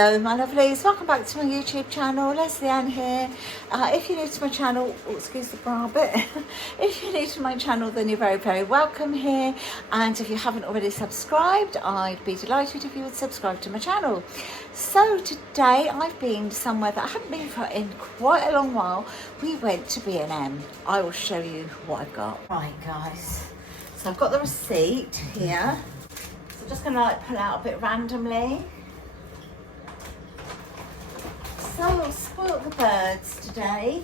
Hello my lovelies, welcome back to my YouTube channel. Lesleyanne here. If you're new to my channel, excuse the bra bit. If you're new to my channel, then you're very welcome here, and if you haven't already subscribed, I'd be delighted if you would subscribe to my channel. So today I've been somewhere that I haven't been for in quite a long while. We went to B&M. I will show you what I've got. Right guys, so I've got the receipt here, so I'm just going to pull out a bit randomly. So I'll spoil the birds today.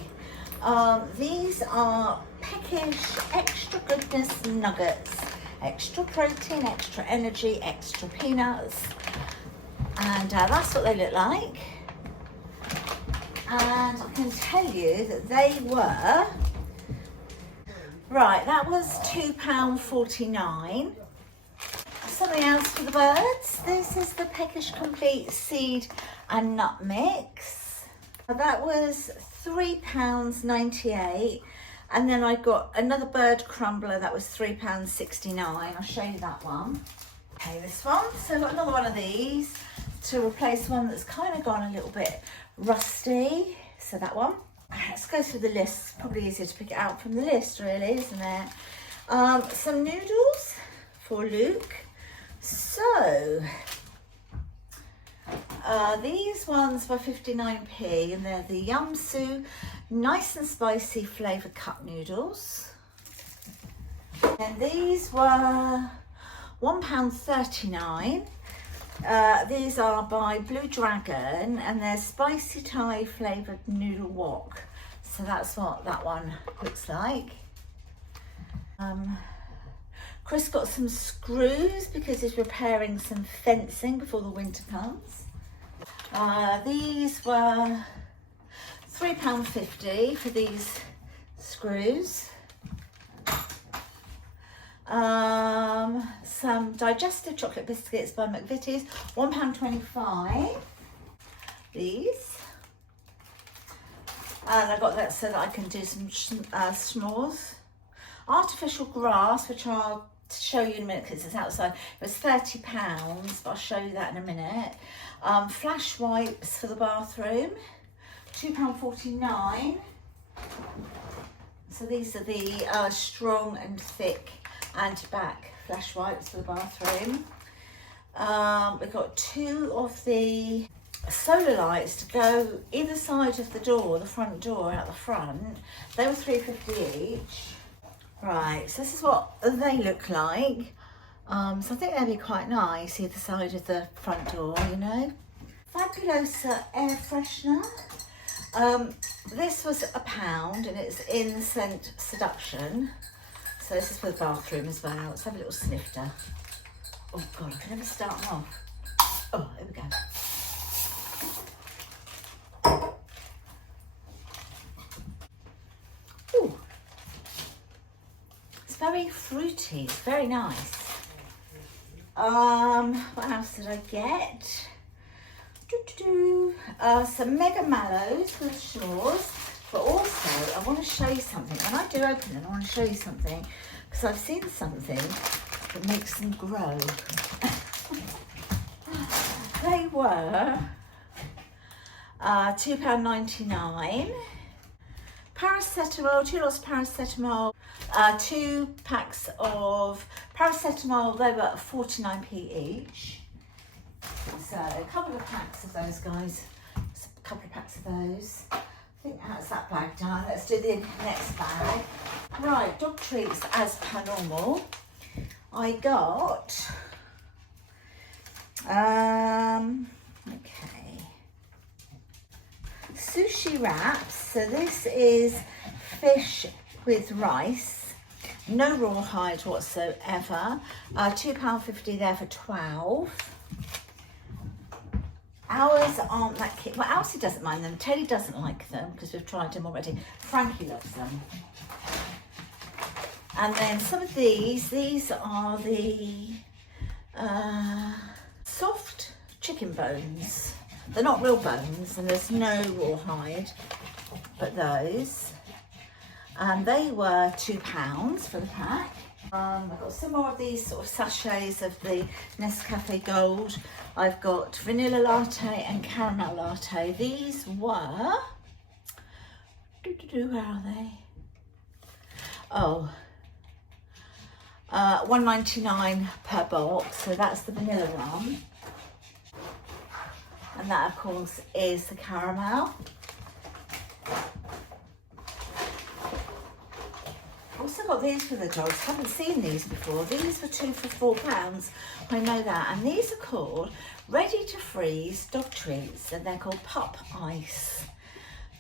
These are Peckish Extra Goodness Nuggets. Extra protein, extra energy, extra peanuts. And that's what they look like. And I can tell you that they were... Right, that was £2.49. Something else for the birds. This is the Peckish Complete Seed and Nut Mix. That was £3.98, and then I got another bird crumbler that was £3.69. I'll show you that one. Okay, this one. So I've got another one of these to replace one that's kind of gone a little bit rusty. So that one. Let's go through the list. It's probably easier to pick it out from the list, really, isn't it? Some noodles for Luke. So these ones were 59p, and they're the Yum-Soo nice and spicy flavour cup noodles. And these were £1.39. These are by Blue Dragon, and they're spicy Thai flavoured noodle wok. So that's what that one looks like. Chris got some screws because he's repairing some fencing before the winter comes. These were £3.50 for these screws. Some digestive chocolate biscuits by McVitie's, £1.25. These. And I got that so that I can do some s'mores. Artificial grass, which I'll show you in a minute because it's outside. It was £30, but I'll show you that in a minute. Flash wipes for the bathroom, £2.49. So these are the strong and thick anti-bac flash wipes for the bathroom. We've got two of the solar lights to go either side of the door, the front door out the front. They were £3.50 each. Right, so this is what they look like. So I think they'd be quite nice either side of the front door, you know. Fabulosa air freshener. This was £1, and it's in scent Seduction. So this is for the bathroom as well. Let's have a little snifter. Oh God, I can never start them off. Oh, here we go. Ooh. It's very fruity, it's very nice. What else did I get? Some Mega Mallows for the shores, but also I want to show you something. When I do open them, I want to show you something because I've seen something that makes them grow. They were £2.99. Paracetamol, 2 lots of paracetamol, 2 packs of paracetamol, they were 49p each. So a couple of packs of those guys, just a couple of packs of those. I think that's that bag done. Let's do the next bag. Right, dog treats as per normal. I got, okay, sushi wraps. So this is fish with rice, no rawhide whatsoever. £2.50 there for 12. Ours aren't that cute. Well, Elsie doesn't mind them. Teddy doesn't like them because we've tried them already. Frankie loves them. And then some of these are the soft chicken bones. They're not real bones, and there's no rawhide, but those. And they were £2 for the pack. I've got some more of these sort of sachets of the Nescafe Gold. I've got vanilla latte and caramel latte. These were, where are they? Oh, $1.99 per box. So that's the vanilla one. And that, of course, is the caramel. Also got these for the dogs. Haven't seen these before. These were 2 for £4. I know that. And these are called ready to freeze dog treats, and they're called Pup Ice.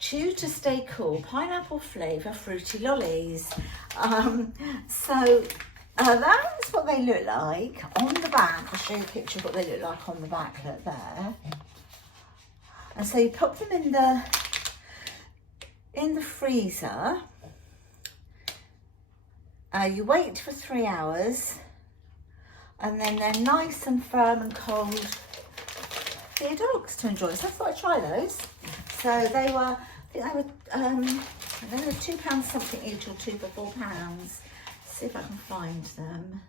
Chew to stay cool, pineapple flavour, fruity lollies. That's what they look like on the back. I'll show you a picture of what they look like on the back. Look there. And so you pop them in the freezer. You wait for 3 hours, and then they're nice and firm and cold for your dogs to enjoy. So I thought I'd try those. So they were, I think they were £2 something each, or 2 for £4. See if I can find them.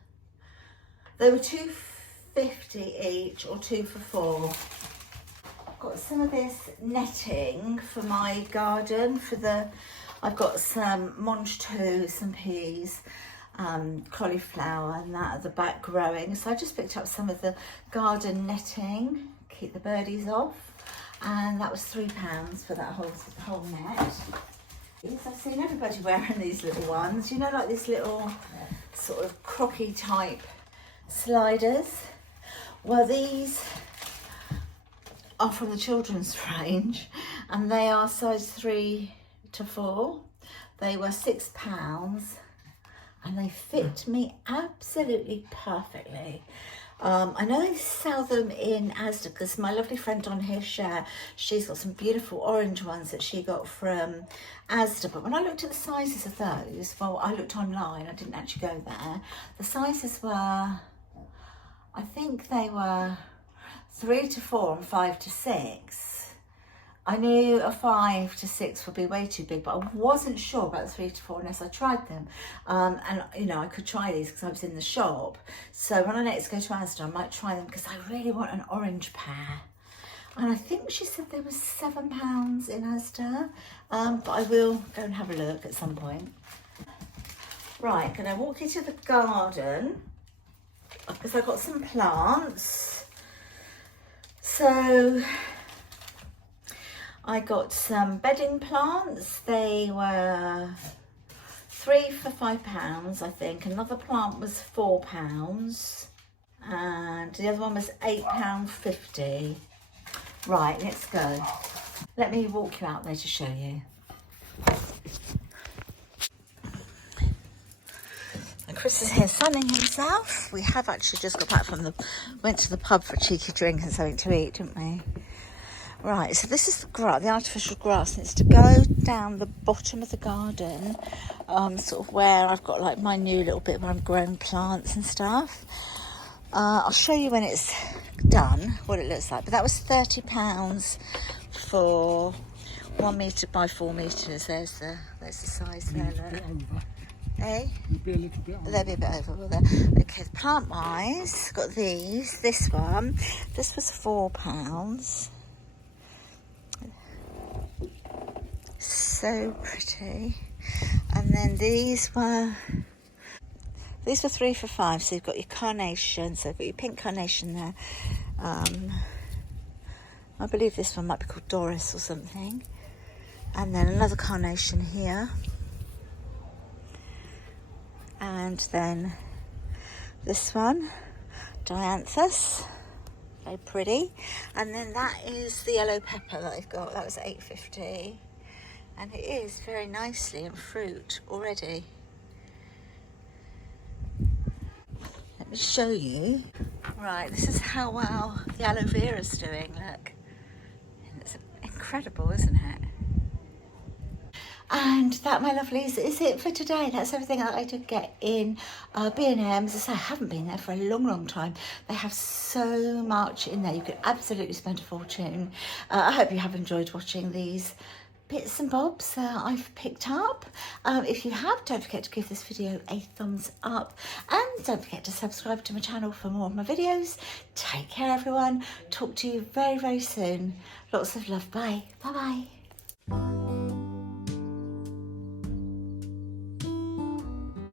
They were $2.50 each, or 2 for £4. Got some of this netting for my garden. I've got some mange tout, some peas, cauliflower, and that at the back growing. So I just picked up some of the garden netting, keep the birdies off, and that was £3 for that whole net. I've seen everybody wearing these little ones. You know, like this little sort of crocky type sliders. Well, these are from the children's range, and they are size 3 to 4. They were £6, and they fit me absolutely perfectly. I know they sell them in Asda, because my lovely friend on here, Cher, she's got some beautiful orange ones that she got from Asda. But when I looked at the sizes of those, well, I looked online, I didn't actually go there. The sizes were, I think they were 3 to 4 and 5 to 6. I knew a 5 to 6 would be way too big, but I wasn't sure about the 3 to 4 unless I tried them. And you know, I could try these because I was in the shop. So when I next go to Asda, I might try them, because I really want an orange pair. And I think she said they were £7 in Asda, but I will go and have a look at some point. Right, gonna walk you to the garden, because I've got some plants. So I got some bedding plants. They were 3 for £5, I think. Another plant was £4, and the other one was £8.50. Right, let's go. Let me walk you out there to show you. And Chris is here sunning himself. We have actually just got back went to the pub for a cheeky drink and something to eat, didn't we? Right, so this is the artificial grass, and it's to go down the bottom of the garden, sort of where I've got like my new little bit where I'm growing plants and stuff. I'll show you when it's done what it looks like. But that was £30 for 1 metre by 4 metres. There's the size there. Look. Eh? They'll be a bit over, will they? Okay, plant wise, got these. This one, this was £4. So pretty. And then these were 3 for £5. So you've got your carnation, so you've got your pink carnation there. I believe this one might be called Doris or something. And then another carnation here. And then this one, Dianthus, very pretty. And then that is the yellow pepper that I've got. That was £8.50. And it is very nicely in fruit already. Let me show you. Right, this is how well the aloe vera is doing, look. It's incredible, isn't it? And that, my lovelies, is it for today. That's everything that I did get in B&M. As I say, I haven't been there for a long, long time. They have so much in there. You could absolutely spend a fortune. I hope you have enjoyed watching these bits and bobs that I've picked up. If you have, don't forget to give this video a thumbs up, and don't forget to subscribe to my channel for more of my videos. Take care, everyone. Talk to you very, very soon. Lots of love. Bye. Bye-bye.